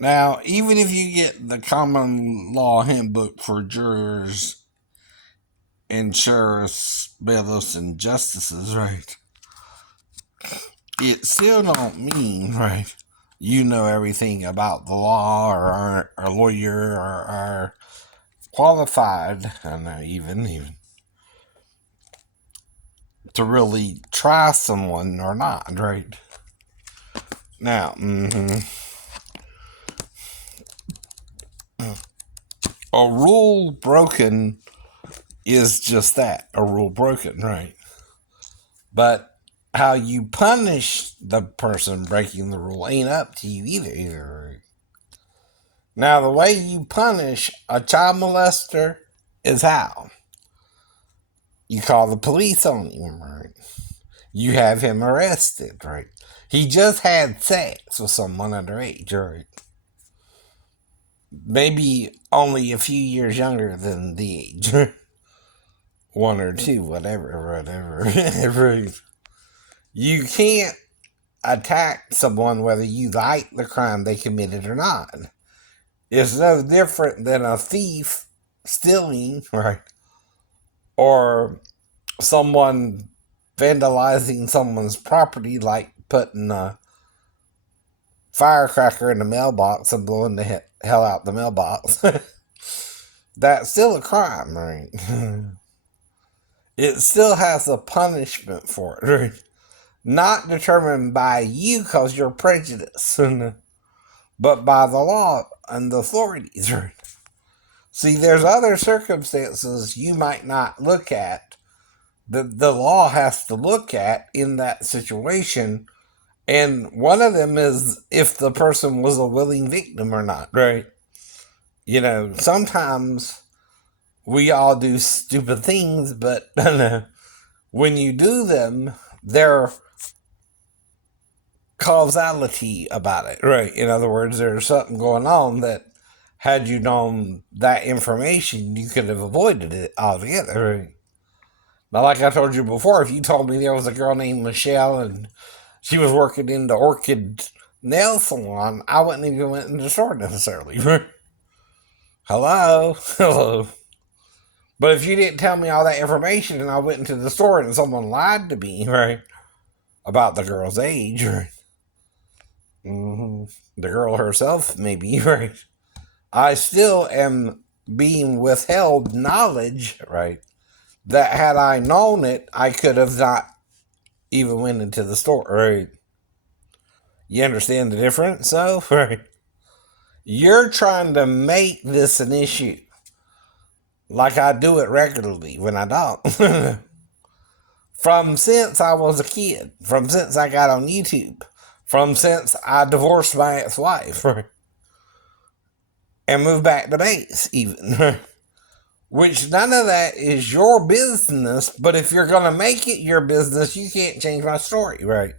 Now, even if you get the common law handbook for jurors and sheriffs, bailiffs, and justices, right, it still don't mean, right, you know everything about the law or are a lawyer or are qualified, and even to really try someone or not, right? Now, a rule broken is just that, a rule broken, right? But how you punish the person breaking the rule ain't up to you either. Right? Now, the way you punish a child molester is how you call the police on him, right? You have him arrested, right? He just had sex with someone underage, right? Maybe only a few years younger than the age. One or two, whatever. You can't attack someone whether you like the crime they committed or not. It's no different than a thief stealing, right? Or someone vandalizing someone's property, like putting a firecracker in the mailbox and blowing the hell out the mailbox. That's still a crime, right? It still has a punishment for it, right? Not determined by you because you're prejudiced, but by the law and the authorities, right? See, there's other circumstances you might not look at that the law has to look at in that situation. And one of them is if the person was a willing victim or not, right? You know, sometimes we all do stupid things, but when you do them, there's causality about it, right? In other words, there's something going on that had you known that information, you could have avoided it altogether, right? Now, like I told you before, if you told me there was a girl named Michelle and she was working in the Orchid nail salon, I wouldn't even went in the store necessarily. Hello? Hello. But if you didn't tell me all that information and I went into the store and someone lied to me, right, about the girl's age, right, the girl herself, maybe, right, I still am being withheld knowledge, right, that had I known it, I could have not even went into the store, right? You understand the difference, though, right? You're trying to make this an issue, like I do it regularly when I don't. From since I was a kid, from since I got on YouTube, from since I divorced my ex-wife, and moved back to base, even. Which none of that is your business, but if you're going to make it your business, you can't change my story, right?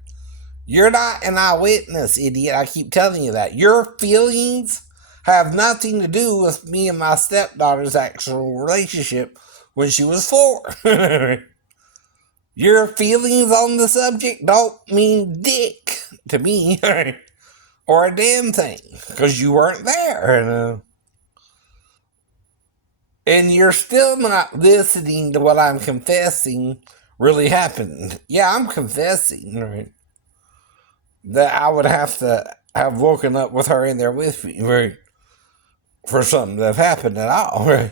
You're not an eyewitness, idiot. I keep telling you that. Your feelings have nothing to do with me and my stepdaughter's actual relationship when she was 4. Your feelings on the subject don't mean dick to me or a damn thing because you weren't there. And you're still not listening to what I'm confessing really happened. Yeah, I'm confessing, right? That I would have to have woken up with her in there with me, right? For something that happened at all, right?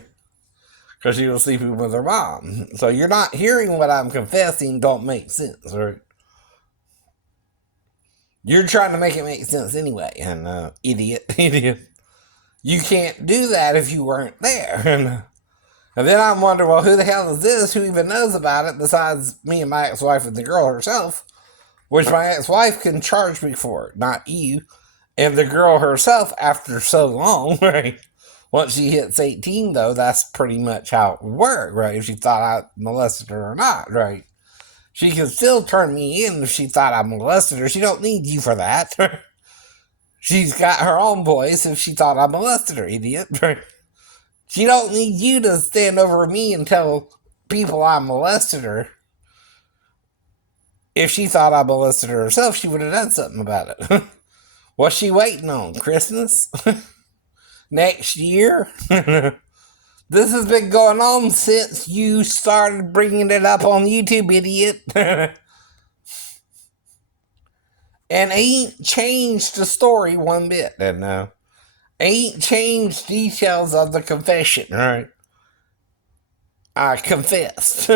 Because she was sleeping with her mom. So you're not hearing what I'm confessing don't make sense, right? You're trying to make it make sense anyway, and idiot, idiot. You can't do that if you weren't there. And then I'm wondering, well, who the hell is this? Who even knows about it besides me and my ex-wife and the girl herself? Which my ex-wife can charge me for, not you. And the girl herself, after so long, right? Once she hits 18, though, that's pretty much how it would work, right? If she thought I molested her or not, right? She can still turn me in if she thought I molested her. She don't need you for that. She's got her own voice if she thought I molested her, idiot. She don't need you to stand over me and tell people I molested her. If she thought I molested her herself, she would have done something about it. What's she waiting on? Christmas? Next year? This has been going on since you started bringing it up on YouTube, idiot. And ain't changed the story one bit, and ain't changed details of the confession, right? I confessed.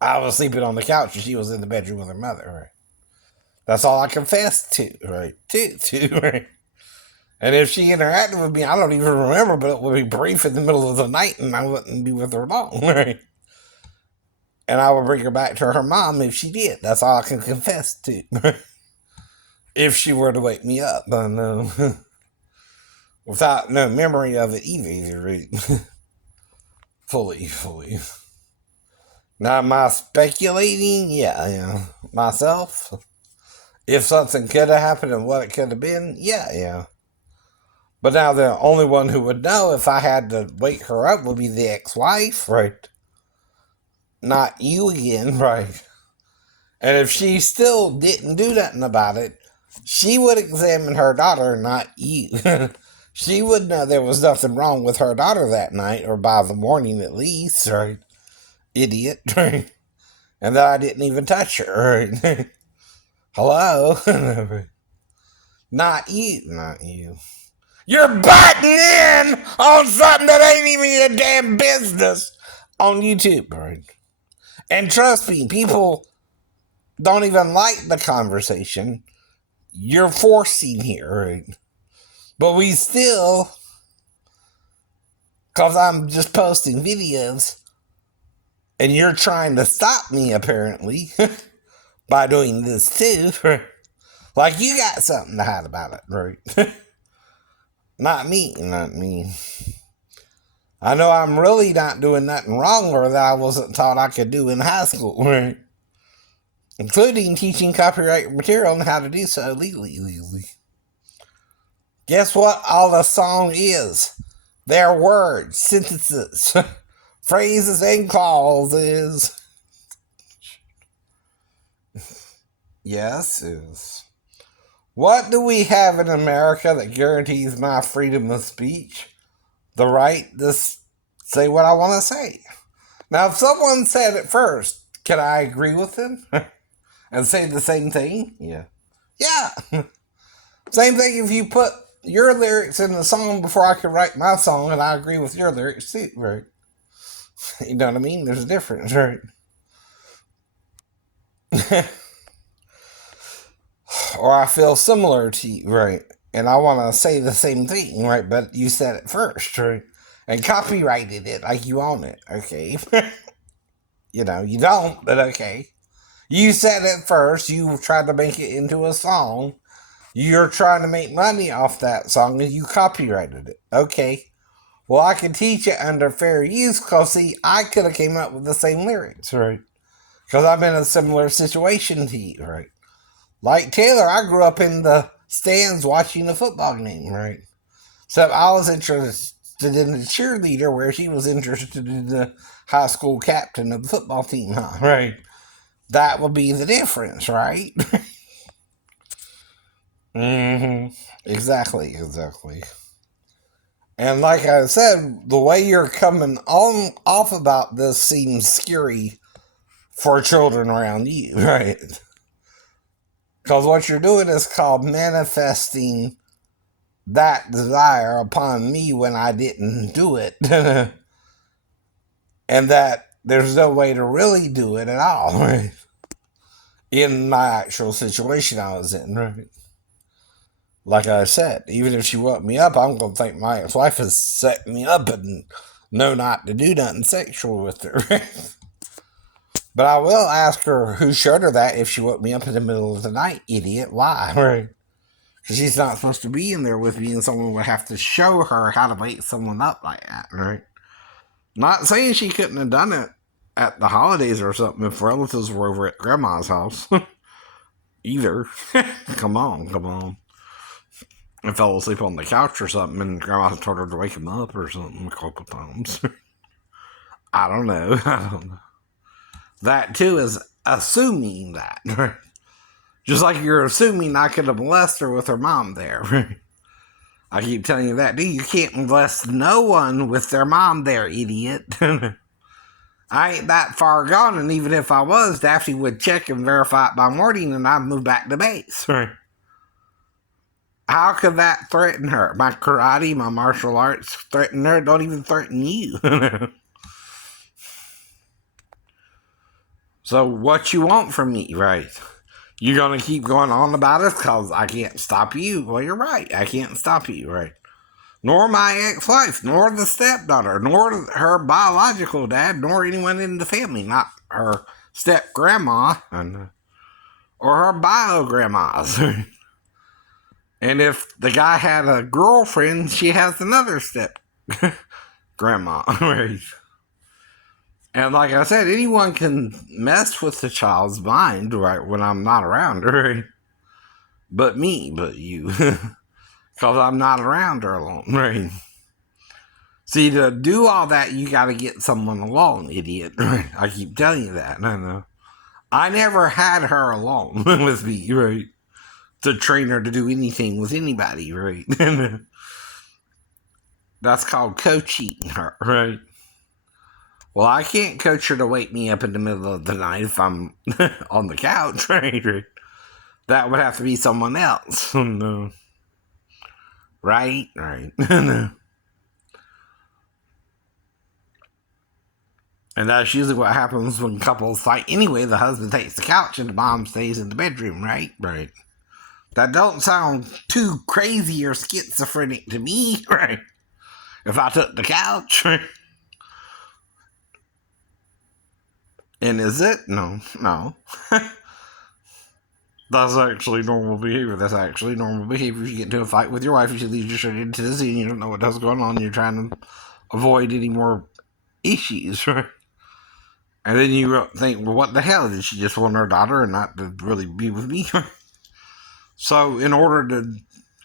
I was sleeping on the couch and she was in the bedroom with her mother, right? That's all I confessed to, right? Right? And if she interacted with me, I don't even remember, but it would be brief in the middle of the night and I wouldn't be with her long, right? And I would bring her back to her mom if she did. That's all I can confess to. If she were to wake me up, but no. Without no memory of it either, right? fully. Now, am I speculating? Yeah. Myself? If something could have happened and what it could have been? Yeah. But now the only one who would know if I had to wake her up would be the ex-wife, right? Not you again, right? And if she still didn't do nothing about it, she would examine her daughter, not you. She would know there was nothing wrong with her daughter that night, or by the morning at least, right? Idiot, right? And that I didn't even touch her, right? Hello? Not you. You're butting in on something that ain't even your damn business on YouTube, right? And trust me, people don't even like the conversation you're forcing here, right? But we still, because I'm just posting videos, and you're trying to stop me, apparently, by doing this too, right? Like you got something to hide about it, right? Not me. I know I'm really not doing nothing wrong or that I wasn't taught I could do in high school, right? Including teaching copyright material and how to do so legally. Guess what all the song is? Their words, sentences, phrases, and clauses. Yes, is. What do we have in America that guarantees my freedom of speech? The right to say what I want to say. Now, if someone said it first, can I agree with them and say the same thing? Yeah. Same thing if you put your lyrics in the song before I could write my song and I agree with your lyrics too, right? You know what I mean? There's a difference, right? Or I feel similar to you, right? And I want to say the same thing, right? But you said it first, right? And copyrighted it like you own it, okay? You don't, but okay. You said it first. You tried to make it into a song. You're trying to make money off that song and you copyrighted it. Okay. Well, I can teach it under fair use because, see, I could have came up with the same lyrics, right? Because I'm in a similar situation to you, right? Like Taylor, I grew up in the stands watching the football game, right? So I was interested in the cheerleader where she was interested in the high school captain of the football team, huh? Right? That would be the difference, right? Exactly. And like I said, the way you're coming on off about this seems scary for children around you, right? Because what you're doing is called manifesting that desire upon me when I didn't do it. And that there's no way to really do it at all, right? In my actual situation I was in, right? Like I said, even if she woke me up, I'm going to think my ex-wife has set me up and know not to do nothing sexual with her. But I will ask her who showed her that if she woke me up in the middle of the night, idiot. Why? Right? Because she's not supposed to be in there with me and someone would have to show her how to wake someone up like that, right? Not saying she couldn't have done it at the holidays or something if relatives were over at grandma's house. Either. Come on. I fell asleep on the couch or something and grandma told her to wake him up or something a couple times. I don't know. That too is assuming that. Right? Just like you're assuming I could have molested her with her mom there. Right? I keep telling you that, dude. You can't molest no one with their mom there, idiot. I ain't that far gone, and even if I was, Daphne would check and verify it by morning, and I'd move back to base. Right? How could that threaten her? My karate, my martial arts threaten her, don't even threaten you. So what you want from me, right? You're going to keep going on about it because I can't stop you. Well, you're right. I can't stop you, right? Nor my ex-wife, nor the stepdaughter, nor her biological dad, nor anyone in the family. Not her step-grandma or her bio-grandmas. And if the guy had a girlfriend, she has another step-grandma, right? And like I said, anyone can mess with the child's mind, right, when I'm not around her, right? But you. Because I'm not around her alone, right? See, to do all that, you got to get someone alone, idiot. Right? I keep telling you that. I know. I never had her alone with me, right? To train her to do anything with anybody, right? That's called coaching her, right? Well, I can't coach her to wake me up in the middle of the night if I'm on the couch, right? That would have to be someone else. No. Right? No. And that's usually what happens when couples fight. Anyway, the husband takes the couch and the mom stays in the bedroom, right? Right. That don't sound too crazy or schizophrenic to me, right? If I took the couch, right? And is it? No. That's actually normal behavior. If you get into a fight with your wife, you should leave your shirt into the scene, you don't know what else going on, you're trying to avoid any more issues, right? And then you think, well, what the hell? Did she just want her daughter and not to really be with me? So in order to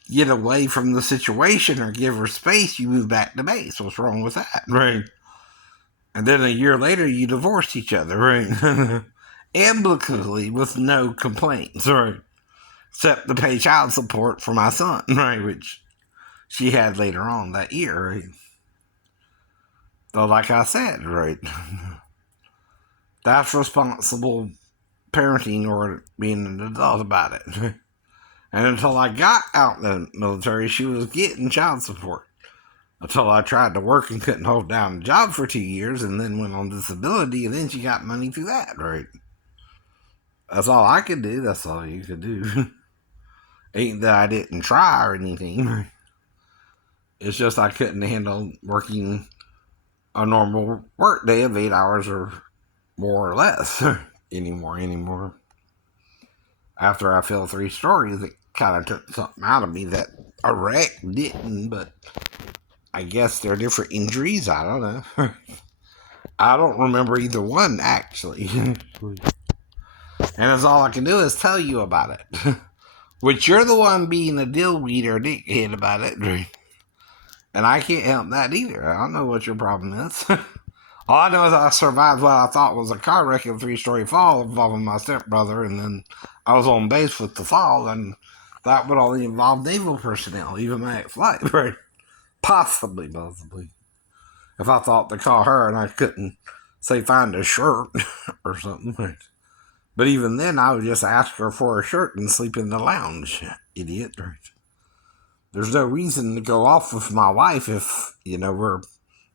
get away from the situation or give her space, you move back to base. What's wrong with that? Right. And then a year later, you divorced each other, right? Amicably with no complaints, right? Except to pay child support for my son, right? Which she had later on that year, right? So like I said, right? That's responsible parenting or being an adult about it. And until I got out of the military, she was getting child support. Until I tried to work and couldn't hold down a job for 2 years and then went on disability, and then she got money through that, right? That's all I could do. That's all you could do. Ain't that I didn't try or anything. It's just I couldn't handle working a normal work day of 8 hours or more or less anymore. After I fell 3 stories, it kind of took something out of me that a wreck didn't, but I guess they're different injuries. I don't know. I don't remember either one, actually. And that's all I can do is tell you about it. Which you're the one being a dill weeder dickhead about it. And I can't help that either. I don't know what your problem is. All I know is I survived what I thought was a car wreck and 3-story fall involving my stepbrother, and then I was on base with the fall, and that would only involve naval personnel, even my ex-wife, right? Possibly. If I thought to call her and I couldn't, say, find a shirt or something, right? But even then, I would just ask her for a shirt and sleep in the lounge, idiot, right? There's no reason to go off with my wife if, we're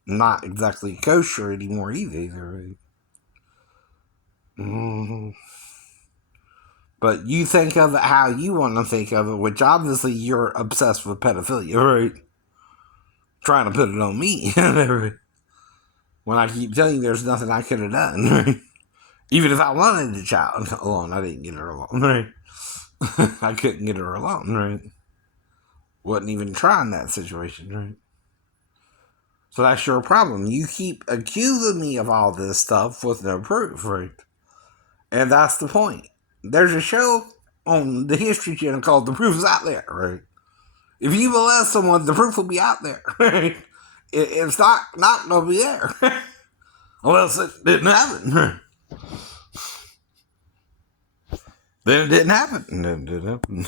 not exactly kosher anymore either, right? Mm-hmm. But you think of it how you want to think of it, which obviously you're obsessed with pedophilia, right? Trying to put it on me. When I keep telling you there's nothing I could have done, right? Even if I wanted the child alone, I didn't get her alone, right? I couldn't get her alone, right? Wasn't even trying that situation, right? So that's your problem. You keep accusing me of all this stuff with no proof, right? And that's the point. There's a show on the History Channel called The Proof is Out There, right? If you molest someone, the proof will be out there, right? It's not going to be there. Unless it didn't happen. Then it didn't happen.